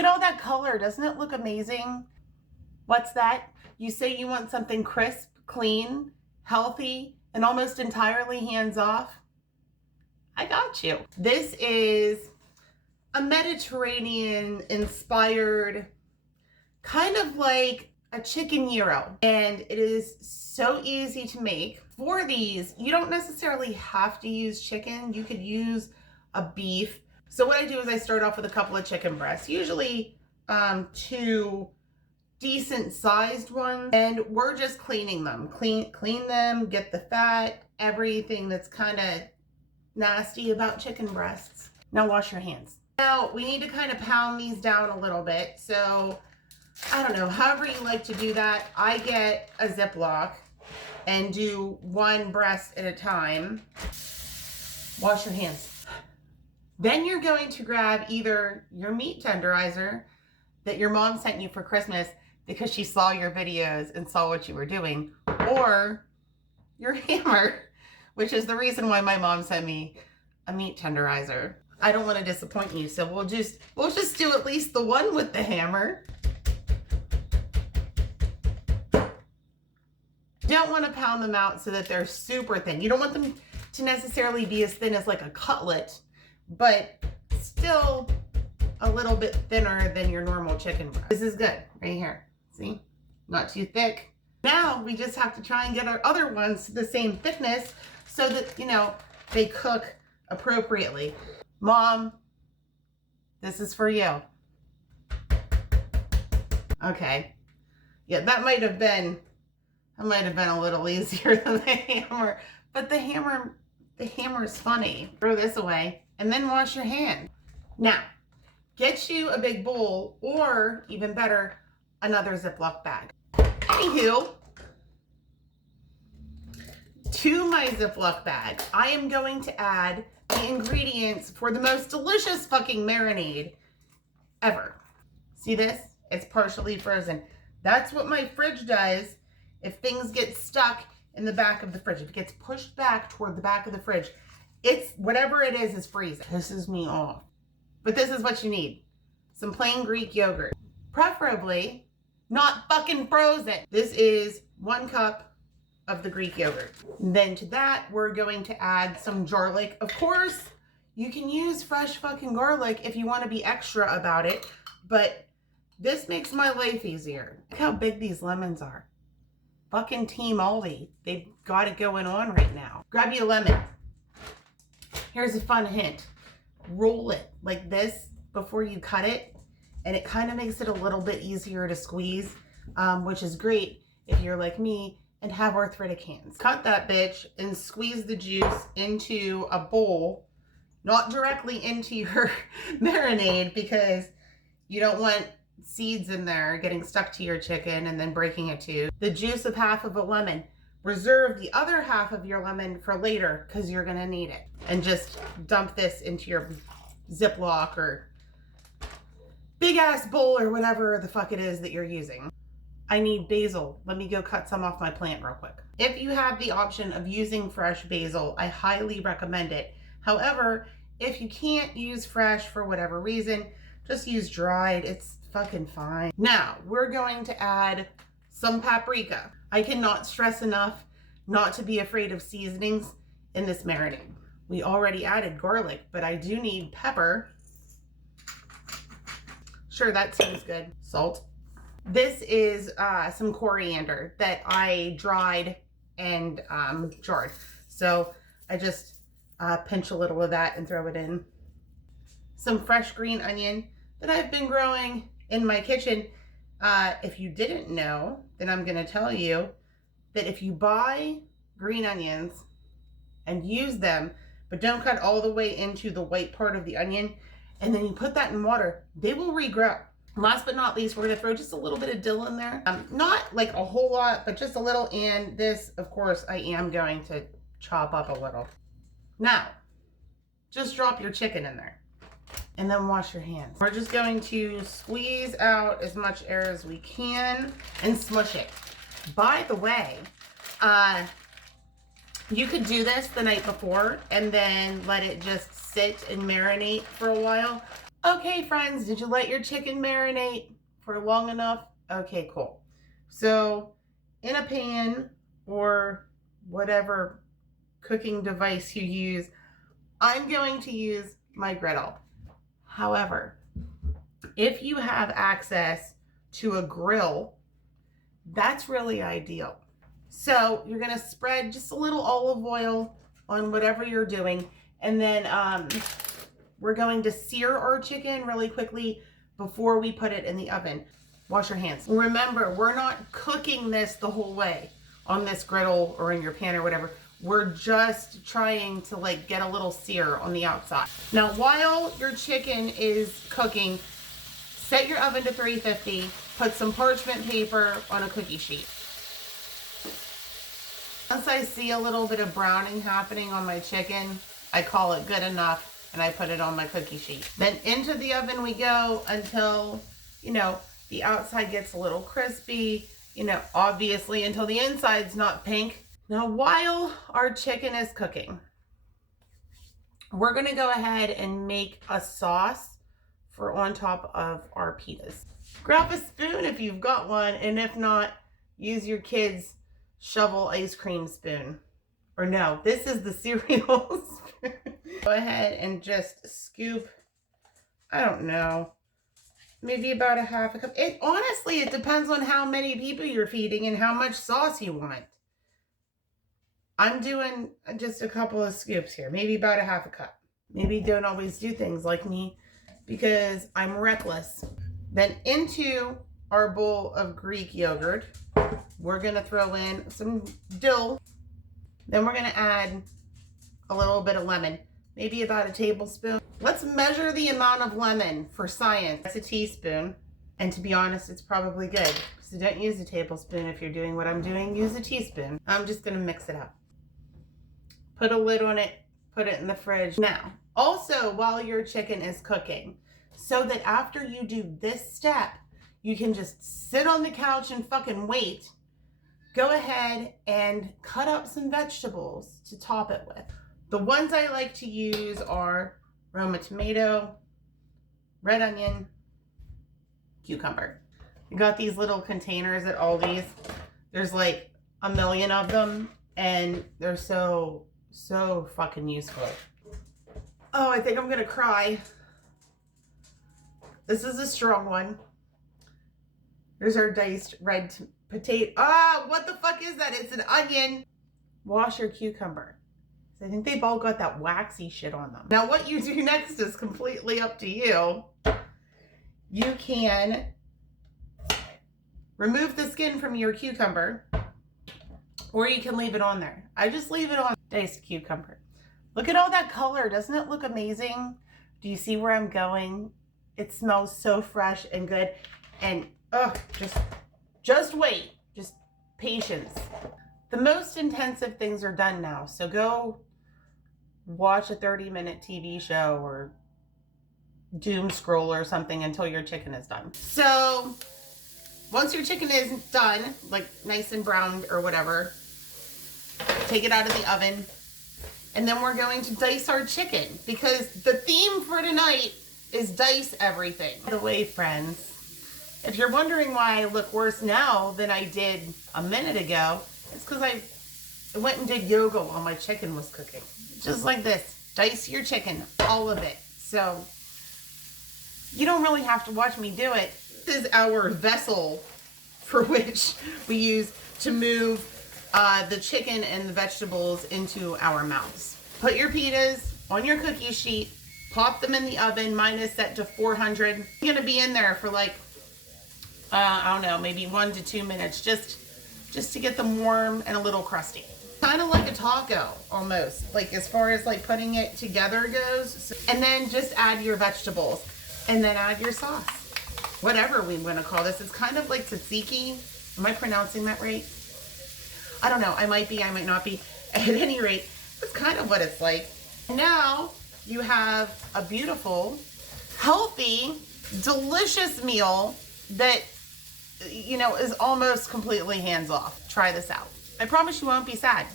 at all that color. Doesn't it look amazing? What's that? You say you want something crisp, clean, healthy, and almost entirely hands-off? I got you. This is a Mediterranean-inspired, kind of like a chicken gyro. And it is so easy to make. For these, you don't necessarily have to use chicken. You could use a beef. So what I do is I start off with a couple of chicken breasts, usually 2 decent sized ones, and we're just cleaning them. Clean them, get the fat, everything that's kind of nasty about chicken breasts. Now wash your hands. Now we need to kind of pound these down a little bit. So I don't know, however you like to do that. I get a Ziploc and do 1 breast at a time. Wash your hands. Then you're going to grab either your meat tenderizer that your mom sent you for Christmas because she saw your videos and saw what you were doing, or your hammer, which is the reason why my mom sent me a meat tenderizer. I don't want to disappoint you, so we'll just do at least the one with the hammer. Don't want to pound them out so that they're super thin. You don't want them to necessarily be as thin as like a cutlet, but still a little bit thinner than your normal chicken breast. This is good right here. See? Not too thick. Now we just have to try and get our other ones to the same thickness so that, you know, they cook appropriately. Mom, this is for you. Okay. Yeah, that might have been a little easier than the hammer, but the hammer is funny. Throw this away and then wash your hand. Now, get you a big bowl, or even better, another Ziploc bag. Anywho, to my Ziploc bag, I am going to add the ingredients for the most delicious fucking marinade ever. See this? It's partially frozen. That's what my fridge does if things get stuck in the back of the fridge. If it gets pushed back toward the back of the fridge, it's whatever it is freezing. Pisses me off. But this is what you need. Some plain Greek yogurt. Preferably not fucking frozen. This is 1 cup of the Greek yogurt. Then to that, we're going to add some garlic. Of course, you can use fresh fucking garlic if you want to be extra about it, but this makes my life easier. Look how big these lemons are. Fucking Team Aldi. They've got it going on right now. Grab you a lemon. Here's a fun hint. Roll it like this before you cut it, and it kind of makes it a little bit easier to squeeze, which is great if you're like me and have arthritic hands. Cut that bitch and squeeze the juice into a bowl, not directly into your marinade, because you don't want seeds in there getting stuck to your chicken and then breaking it too. The juice of half of a lemon. Reserve the other half of your lemon for later because you're gonna need it. And just dump this into your Ziploc or big ass bowl or whatever the fuck it is that you're using. I need basil. Let me go cut some off my plant real quick. If you have the option of using fresh basil, I highly recommend it. However, if you can't use fresh for whatever reason, just use dried. It's fucking fine. Now, we're going to add some paprika. I cannot stress enough not to be afraid of seasonings in this marinade. We already added garlic, but I do need pepper. Sure, that seems good. Salt. This is some coriander that I dried and jarred. So I just pinch a little of that and throw it in. Some fresh green onion that I've been growing in my kitchen. If you didn't know, then I'm gonna tell you that if you buy green onions and use them, but don't cut all the way into the white part of the onion, and then you put that in water, they will regrow. Last but not least, we're gonna throw just a little bit of dill in there. Not like a whole lot, but just a little. And this, of course, I am going to chop up a little. Now, just drop your chicken in there and then wash your hands. We're just going to squeeze out as much air as we can and smush it. By the way, you could do this the night before and then let it just sit and marinate for a while. Okay, friends, did you let your chicken marinate for long enough? Okay, cool. So in a pan or whatever cooking device you use, I'm going to use my griddle. However, if you have access to a grill, that's really ideal. So you're going to spread just a little olive oil on whatever you're doing, and then we're going to sear our chicken really quickly before we put it in the oven. Wash your hands. Remember, we're not cooking this the whole way on this griddle or in your pan or whatever. We're just trying to like get a little sear on the outside. Now, while your chicken is cooking, set your oven to 350, put some parchment paper on a cookie sheet. Once I see a little bit of browning happening on my chicken, I call it good enough and I put it on my cookie sheet. Then into the oven we go until, you know, the outside gets a little crispy, you know, obviously until the inside's not pink. Now, while our chicken is cooking, we're gonna go ahead and make a sauce for on top of our pitas. Grab a spoon if you've got one, and if not, use your kids' shovel ice cream spoon. Or no, this is the cereal spoon. Go ahead and just scoop, I don't know, maybe about a half a cup. Honestly, it depends on how many people you're feeding and how much sauce you want. I'm doing just a couple of scoops here, maybe about a half a cup. Maybe don't always do things like me because I'm reckless. Then into our bowl of Greek yogurt, we're gonna throw in some dill. Then we're gonna add a little bit of lemon, maybe about a tablespoon. Let's measure the amount of lemon for science. That's a teaspoon. And to be honest, it's probably good. So don't use a tablespoon if you're doing what I'm doing, use a teaspoon. I'm just gonna mix it up. Put a lid on it, put it in the fridge. Now, also while your chicken is cooking, so that after you do this step, you can just sit on the couch and fucking wait, go ahead and cut up some vegetables to top it with. The ones I like to use are Roma tomato, red onion, cucumber. You got these little containers at Aldi's. There's like a million of them and they're so fucking useful. Oh, I think I'm gonna cry. This is a strong one. Here's our diced red potato. Ah, what the fuck is that? It's an onion. Wash your cucumber. I think they've all got that waxy shit on them. Now what you do next is completely up to you. You can remove the skin from your cucumber, or you can leave it on there. I just leave it on. Diced cucumber. Look at all that color. Doesn't it look amazing? Do you see where I'm going? It smells so fresh and good. And just wait. Just patience. The most intensive things are done now. So go watch a 30-minute TV show or doom scroll or something until your chicken is done. So once your chicken is done, like nice and browned or whatever, take it out of the oven. And then we're going to dice our chicken because the theme for tonight is dice everything. By the way, friends, if you're wondering why I look worse now than I did a minute ago, it's because I went and did yoga while my chicken was cooking. Just like this. Dice your chicken, all of it. So you don't really have to watch me do it. This is our vessel for which we use to move the chicken and the vegetables into our mouths. Put your pitas on your cookie sheet, pop them in the oven. Mine is set to 400. You're gonna be in there for like, I don't know, maybe 1 to 2 minutes, just to get them warm and a little crusty. Kind of like a taco almost, like as far as like putting it together goes. And then just add your vegetables and then add your sauce. Whatever we want to call this. It's kind of like tzatziki. Am I pronouncing that right? I don't know. I might be, I might not be. At any rate, that's kind of what it's like. Now you have a beautiful, healthy, delicious meal that, you know, is almost completely hands off. Try this out. I promise you won't be sad.